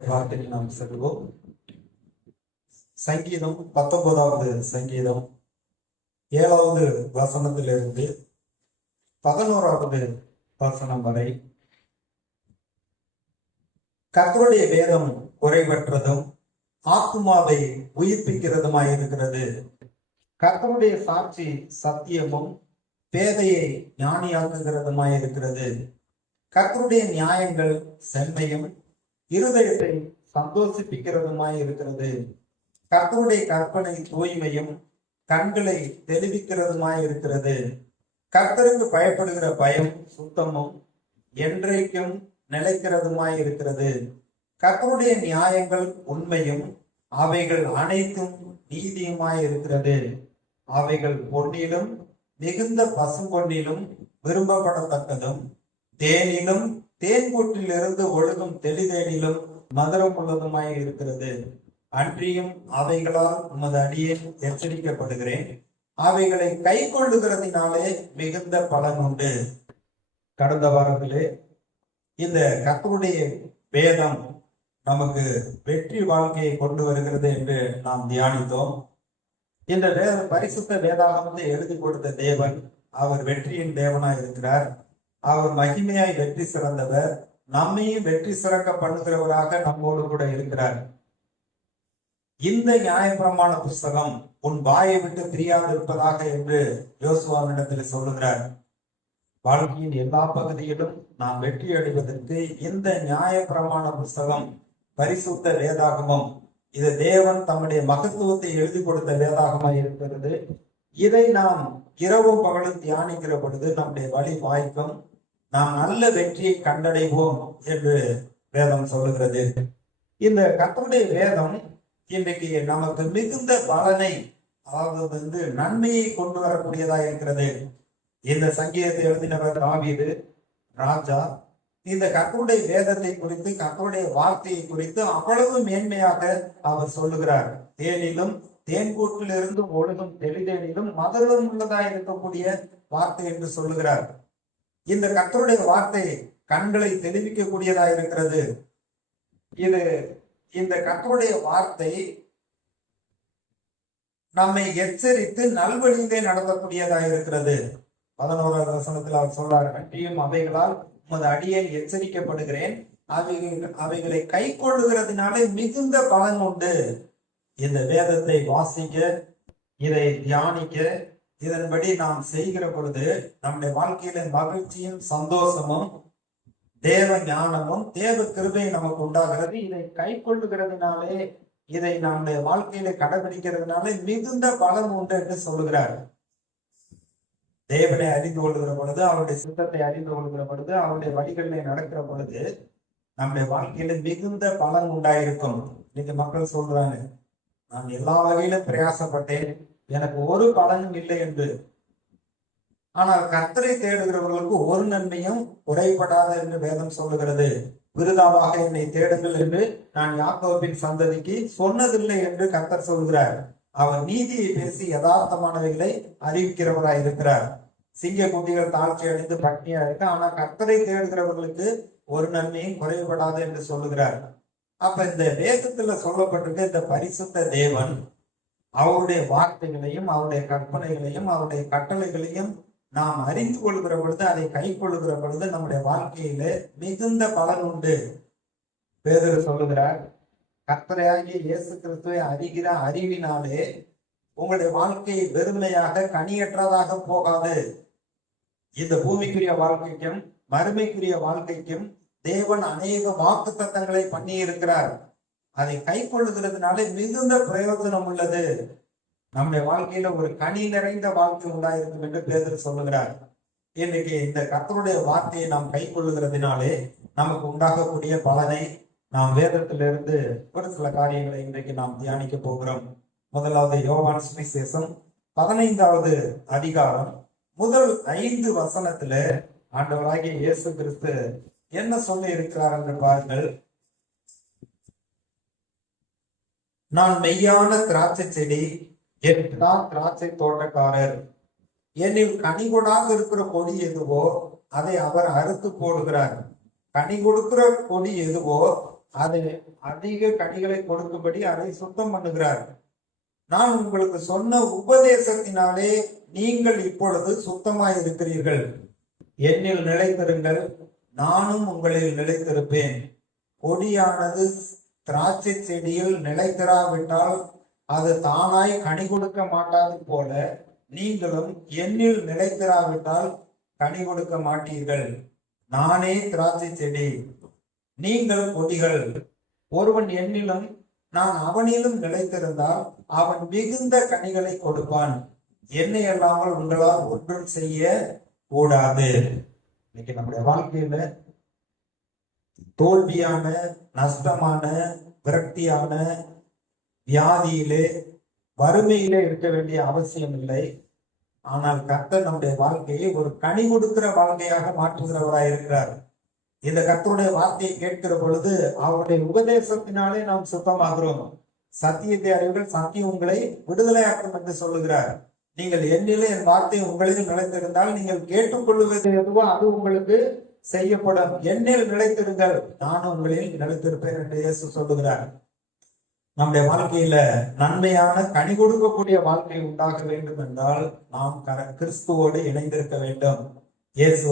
வார்த்தைக்கு நாம் செல்வோம். சங்கீதம் 19வது சங்கீதம் 7வது வசனத்திலிருந்து 11வது வசனம் வரை. கர்த்தருடைய வேதம் குறைவற்றதும் ஆத்துமாவை உயிர்ப்பிக்கிறதுமாயிருக்கிறது. கர்த்தருடைய சாட்சி சத்தியமும் பேதையை ஞானியாக்குகிறதுமாயிருக்கிறது. கர்த்தருடைய நியாயங்கள் செம்மையும் இருதயத்தை சந்தோஷிப்பிக்கிறதுமாய் இருக்கிறது. கர்த்தருடைய கற்பனை தூய்மையும் கண்களை தெளிவிக்கிறதுமாய் இருக்கிறது. கர்த்தருக்கு பயப்படுகிற பயம் சுத்தமும் என்றைக்கும் நிலைக்கிறதுமாய் இருக்கிறது. கர்த்தருடைய நியாயங்கள் உண்மையும் அவைகள் அனைத்தும் நீதியுமாய் இருக்கிறது. அவைகள் பொன்னிலும் மிகுந்த பசும்பொன்னிலும் விரும்பப்படத்தக்கதும் தேனிலும் தேன்கூட்டிலிருந்து ஒழுகும் தெளிதேனிலும் மதுரம் உள்ளதுமாய் இருக்கிறது. அன்றியும் அவைகளால் உமது அடியேன் எச்சரிக்கப்படுகிறேன். அவைகளை கை கொள்ளுகிறதினாலே மிகுந்த பலன் உண்டு. கடந்த வாரத்திலே இந்த கர்த்தருடைய வேதம் நமக்கு வெற்றி வாழ்க்கையை கொண்டு வருகிறது என்று நாம் தியானித்தோம். இந்த பரிசுத்த வேதாகமத்தை எழுதி கொடுத்த தேவன் அவர் வெற்றியின் தேவனாய் இருக்கிறார். அவர் மகிமையாய் வெற்றி சிறந்தவர். நம்மையும் வெற்றி சிறக்க பண்ணுகிறவராக நம்மோடு கூட இருக்கிறார். இந்த நியாயப்பிரமாண புஸ்தகம் உன் வாயை விட்டு பிரியாது இருப்பதாக என்று யோசுவாவிடத்தில் சொல்லுகிறார். வாழ்க்கையின் எல்லா பகுதியிலும் நாம் வெற்றி அடைவதற்கு இந்த நியாயப்பிரமாண புஸ்தகம் பரிசுத்த வேதாகமம், இது தேவன் தம்முடைய மகத்துவத்தை எழுதி கொடுத்த வேதாகமாக இருக்கிறது. இதை நாம் இரவும் பகலும் தியானிக்கிற பொழுது நம்முடைய வழி வாய்க்கும், நாம் நல்ல வெற்றியை கண்டடைவோம் என்று வேதம் சொல்லுகிறது. இந்த கர்த்தருடைய வேதம் இன்றைக்கு நமக்கு மிகுந்த பலனை, அதாவது நன்மையை கொண்டு வரக்கூடியதா இருக்கிறது. இந்த சங்கீதத்தை எழுதினவர் தாவீது ராஜா இந்த கர்த்தருடைய வேதத்தை குறித்து, கர்த்தருடைய வார்த்தையை குறித்து அவ்வளவு மேன்மையாக அவர் சொல்லுகிறார். தேனிலும் தேன்கூட்டிலிருந்து ஒழுகும் தெளிதேனிலும் மதுரம் உள்ளதா இருக்கக்கூடிய வார்த்தை என்று சொல்லுகிறார். இந்த கர்த்தருடைய வார்த்தை கண்களை தெளிவிக்கக்கூடியதா இருக்கிறது. இந்த கர்த்தருடைய வார்த்தை நம்மை எச்சரித்து நல்வழியிலே நடத்தக்கூடியதா இருக்கிறது. 11வது வசனத்தில் அவர் சொல்றார், அன்றியும் அவைகளால் உமது அடியேன் எச்சரிக்கப்படுகிறேன். அவைகளை கை கொள்ளுகிறதுனாலே மிகுந்த பலன் உண்டு. இந்த வேதத்தை வாசிக்க, இதை தியானிக்க, இதன்படி நாம் செய்கிற பொழுது நம்முடைய வாழ்க்கையில மகிழ்ச்சியும் சந்தோஷமும் தேவ ஞானமும் தேவ கிருபையும் நமக்கு உண்டாகிறது. இதை கை கொள்ளுகிறதுனாலே, இதை நம்முடைய வாழ்க்கையில கடைபிடிக்கிறதுனாலே மிகுந்த பலன் உண்டு என்று சொல்லுகிறார். தேவனை அறிந்து கொள்கிற பொழுது, அவருடைய சித்தத்தை அறிந்து கொள்கிற பொழுது, அவருடைய வழிகளிலே நடக்கிற பொழுது நம்முடைய வாழ்க்கையில மிகுந்த பலன் உண்டாயிருக்கும். இன்னைக்கு மக்கள் சொல்றாங்க, நான் எல்லா வகையிலும் பிரயாசப்பட்டேன், எனக்கு ஒரு பலனும் இல்லை என்று. ஆனால் கர்த்தரை தேடுகிறவர்களுக்கு ஒரு நன்மையும் குறைபடாது என்று வேதம் சொல்லுகிறது. விருதாவாக என்னை தேடுங்கள் என்று நான் யாக்கோபின் சந்ததிக்கு சொன்னதில்லை என்று கர்த்தர் சொல்கிறார். அவர் நீதியை பேசி யதார்த்தமானவைகளை அறிவிக்கிறவராய் இருக்கிறார். சிங்க குட்டிகள் தாழ்ச்சி அடைந்து பட்னியா இருக்கு, ஆனா கர்த்தரை தேடுகிறவர்களுக்கு ஒரு நன்மையும் குறைபடாது என்று சொல்லுகிறார். அப்ப இந்த வேதத்துல சொல்லப்பட்டிருக்க இந்த பரிசுத்த தேவன் அவருடைய வார்த்தைகளையும் அவருடைய கற்பனைகளையும் அவருடைய கட்டளைகளையும் நாம் அறிந்து கொள்கிற பொழுது, அதை கை கொள்ளுகிற பொழுது நம்முடைய வாழ்க்கையில மிகுந்த பலன் உண்டு. பேதுரு சொல்லுகிறார், கர்த்தராகிய இயேசு கிறிஸ்துவை அறிகிற அறிவினாலே உங்களுடைய வாழ்க்கை வெறுமையாக கனியற்றதாக போகாது. இந்த பூமிக்குரிய வாழ்க்கைக்கும் மறுமைக்குரிய வாழ்க்கைக்கும் தேவன் அநேக வாக்குத்தத்தங்களை பண்ணி இருக்கிறார். அதை கை கொள்ளுகிறதுனால மிகுந்த பிரயோஜனம் உள்ளது. நம்முடைய வாழ்க்கையில ஒரு கனி நிறைந்த வாழ்க்கை உண்டாயிருக்கும் என்று பேதுரு சொல்லுகிறார். இன்னைக்கு இந்த கர்த்தருடைய வார்த்தையை நாம் கை கொள்ளுகிறதுனாலே நமக்கு உண்டாகக்கூடிய பலனை நாம் வேதத்திலிருந்து ஒரு சில காரியங்களை இன்றைக்கு நாம் தியானிக்க போகிறோம். முதலாவது யோவான் சுவிசேஷம் 15வது அதிகாரம் முதல் 5 வசனத்துல ஆண்டவராகிய இயேசு கிறிஸ்து என்ன சொல்லி இருக்கிறார் என்று பாருங்கள். நான் மெய்யான திராட்சை செடி, என் பிதா திராட்சை தோட்டக்காரர். என்னில் கனி கொடாக இருக்கிற கொடி எதுவோ அதை அவர் அறுத்து போடுகிறார். கனி கொடுக்கிற கொடி எதுவோ அது அதிக கனிகளை கொடுக்கும்படி அதை சுத்தம் பண்ணுகிறார். நான் உங்களுக்கு சொன்ன உபதேசத்தினாலே நீங்கள் இப்பொழுது சுத்தமாய் இருக்கிறீர்கள். என்னில் நிலைத்திருங்கள், நானும் உங்களில் நிலைத்திருப்பேன். கொடியானது திராட்சை செடியில் நிலைத்திராவிட்டால் அது தானாய் கனி கொடுக்க மாட்டாது போல, நீங்களும் என்னில் நிலைத்திராவிட்டால் கனி கொடுக்க மாட்டீர்கள். நானே திராட்சை செடி, நீங்கள் கொடிகள். ஒருவன் என்னிலும் நான் அவனிலும் நிலைத்திருந்தால் அவன் மிகுந்த கனிகளை கொடுப்பான். என்னை அல்லாமல் உங்களால் ஒன்றும் செய்ய கூடாது. இன்னைக்கு நம்முடைய வாழ்க்கையில தோல்வியான, நஷ்டமான, விரக்தியான, வியாதியிலே, வறுமையிலே இருக்க வேண்டிய அவசியம் இல்லை. ஆனால் கர்த்தர் நம்முடைய வாழ்க்கையை ஒரு கனி கொடுக்கிற வாழ்க்கையாக மாற்றுகிறவராய் இருக்கிறார். இந்த கர்த்தருடைய வார்த்தையை கேட்கிற பொழுது அவருடைய உபதேசத்தினாலே நாம் சுத்தமாகிறோம். சத்தியத்தை அறிவுகள் சத்தியம் உங்களை விடுதலையாக்கும் என்று சொல்லுகிறார். நீங்கள் என்னிலே என் வார்த்தை உங்களில் நிலைத்திருந்தால் நீங்கள் கேட்டுக்கொள்வது எதுவோ அது உங்களுக்கு செய்யப்படும். என்னில் நிலைத்திருங்கள், நானும் உங்களில் நிலைத்திருப்பேன் என்று இயேசு சொல்லுகிறார். நம்முடைய வாழ்க்கையில நன்மையான கனி கொடுக்கக்கூடிய வாழ்க்கை உண்டாக வேண்டும் என்றால் நாம் கிறிஸ்துவோடு இணைந்திருக்க வேண்டும். இயேசு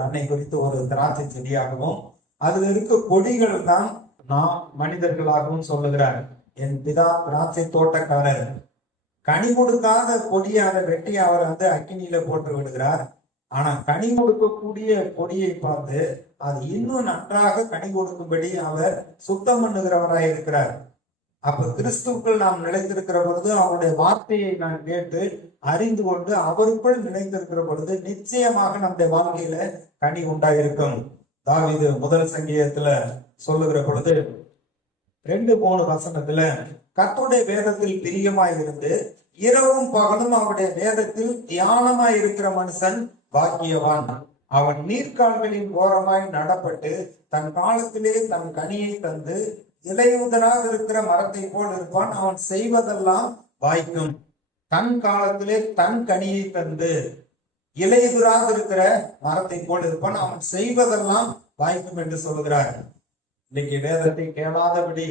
தன்னை குறித்து ஒரு திராட்சை செடியாகவும் அதில் இருக்க கொடிகள் தான் நாம் மனிதர்களாகவும் சொல்லுகிறார். என் பிதா திராட்சை தோட்டக்காரர். கனி கொடுக்காத கொடியை அதை வெட்டி அவர் அக்கினியில போட்டு விடுகிறார். ஆனா கனி கொடுக்கக்கூடிய கொடியை பார்த்து அது இன்னும் நன்றாக கனி கொடுக்கும்படி அவர் சுத்தம் பண்ணுகிறவராய் இருக்கிறார். அப்ப கிறிஸ்துவுக்குள் நாம் நிலைத்திருக்கிற பொழுது, அவருடைய வார்த்தையை நான் கேட்டு அறிந்து கொண்டு அவருக்குள் நிலைத்திருக்கிற பொழுது நிச்சயமாக நம்முடைய வாழ்க்கையில கனி உண்டாயிருக்கும். தாவீது முதல் சங்கீதத்துல சொல்லுகிற பொழுது 2-3 வசனத்துல, கர்த்தருடைய வேதத்தில் பிரியமாய் இருந்து இரவும் பகலும் அவருடைய வேதத்தில் தியானமாய் இருக்கிற மனுஷன் பாக்கியவான். அவன் நீர்க்கால்களின் ஓரமாய் நடப்பட்டு தன் காலத்திலே தன் கனியை தந்து இலையுதராக இருக்கிற மரத்தை போல் இருப்பான். அவன் செய்வதெல்லாம் வாய்க்கும். தன் காலத்திலே தன் கனியை தந்து இலையுதராக இருக்கிற மரத்தை போல் இருப்பான். அவன் செய்வதெல்லாம் வாய்க்கும் என்று சொல்கிறார். இன்னைக்கு வேதத்தை கேளாதபடி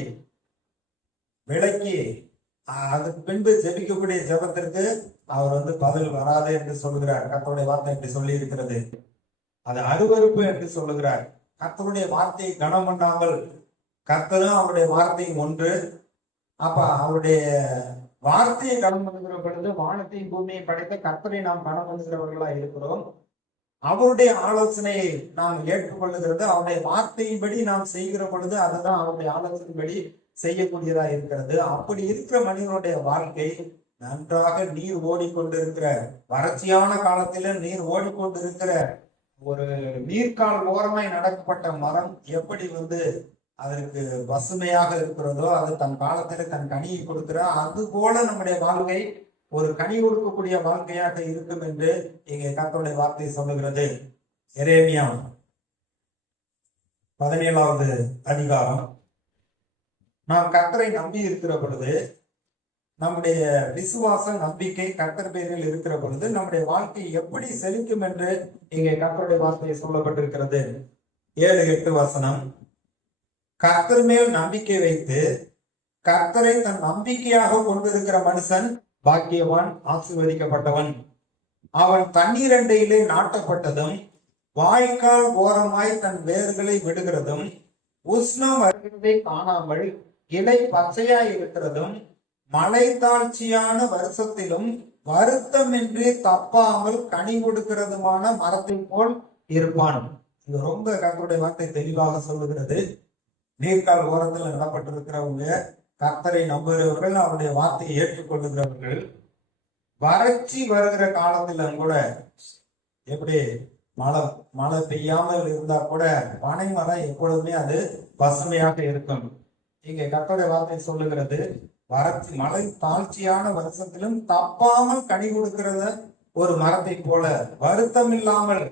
விளக்கி அதுக்கு பின்பு ஜெபிக்கக்கூடிய ஜெபத்திற்கு அவர் பதில் வராது என்று சொல்லுகிறார். கர்த்தருடைய வார்த்தை என்று சொல்லி இருக்கிறது. அது அருவருப்பு என்று சொல்லுகிறார். கர்த்தருடைய வார்த்தையை கனம் பண்ணாமல், கர்த்தரும் அவருடைய வார்த்தையும் ஒன்று. அப்ப அவருடைய வார்த்தையை கனம் பண்ணுகிற பொழுது வானத்தையும் பூமியை படைத்த கர்த்தரை நாம் கனம் பண்ணுகிறவர்களா இருக்கிறோம். அவருடைய ஆலோசனையை நாம் ஏற்றுக்கொள்ளுகிறது. அவருடைய வார்த்தையின்படி நாம் செய்கிற பொழுது அதுதான் அவருடைய ஆலோசனைப்படி செய்யக்கூடியதா இருக்கிறது. அப்படி இருக்கிற மனிதனுடைய வாழ்க்கை நன்றாக நீர் ஓடிக்கொண்டிருக்கிற, வறட்சியான காலத்தில நீர் ஓடிக்கொண்டிருக்கிற ஒரு நீர்க்கால் ஓரமாய் நடக்கப்பட்ட மரம் எப்படி அதற்கு பசுமையாக இருக்கிறதோ, அது தன் காலத்தில தன் கனியை கொடுக்கிற, அது போல நம்முடைய வாழ்க்கை ஒரு கனி கொடுக்கக்கூடிய வாழ்க்கையாக இருக்கும் என்று இங்கே கர்த்தருடைய வார்த்தை சொல்லுகிறது. எரேமியா 17வது அதிகாரம். நாம் கர்த்தரை நம்பி இருக்கிற பொழுது, நம்முடைய விசுவாச நம்பிக்கை கர்த்தர் பேரில் இருக்கிற பொழுது நம்முடைய வாழ்க்கை எப்படி செழிக்கும் என்று இங்கே கர்த்தருடைய வார்த்தை சொல்லப்பட்டிருக்கிறது. 7-8 வசனம். கர்த்தர் மேல் நம்பிக்கை வைத்து கர்த்தரை தன் நம்பிக்கையாக கொண்டிருக்கிற மனுஷன் பாக்கியவான், ஆசீர்வதிக்கப்பட்டவன். அவன் தண்ணீர் அண்டையிலே நாட்டப்பட்டதும் வாய்க்கால் ஓரமாய் தன் வேர்களை விடுகிறதும் உஷ்ணம் வருகிறதை காணாமல் இலை பச்சையாய் இருக்கிறதும் மழை தாழ்ச்சியான வருஷத்திலும் வருத்தமின்றி தப்பாமல் கனி கொடுக்கிறதுமான மரத்தை போல் இருப்பான். இது ரொம்ப கர்த்தருடைய வார்த்தை தெளிவாக சொல்லுகிறது. நீர்க்கால் ஓரத்தில் நடப்பட்டிருக்கிறவங்க, கர்த்தரை நம்புகிறவர்கள், அவருடைய வார்த்தையை ஏற்றுக்கொள்ளுகிறவர்கள், வறட்சி வருகிற காலத்திலும் கூட எப்படி மழை பெய்யாமல் இருந்தா கூட பனை மரம் எப்பொழுதுமே அது பசுமையாக இருக்கும். இங்கே கர்த்தருடைய வார்த்தை சொல்லுகிறது, வறட்சி மழை தாழ்ச்சியான வருஷத்திலும் தப்பாமல் கனி கொடுக்கிறத ஒரு மரத்தை போல, வருத்தம் இல்லாமல்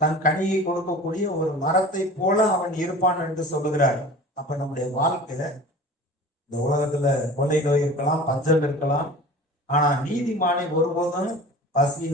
தன் கனியை கொடுக்கக்கூடிய ஒரு மரத்தை போல அவன் இருப்பான் என்று சொல்லுகிறார். அப்ப நம்முடைய வாழ்க்கை இந்த உலகத்துல கொள்ளை நோய் இருக்கலாம், பஞ்சம் இருக்கலாம், ஆனா நீதிமானை ஒருபோதும் பசி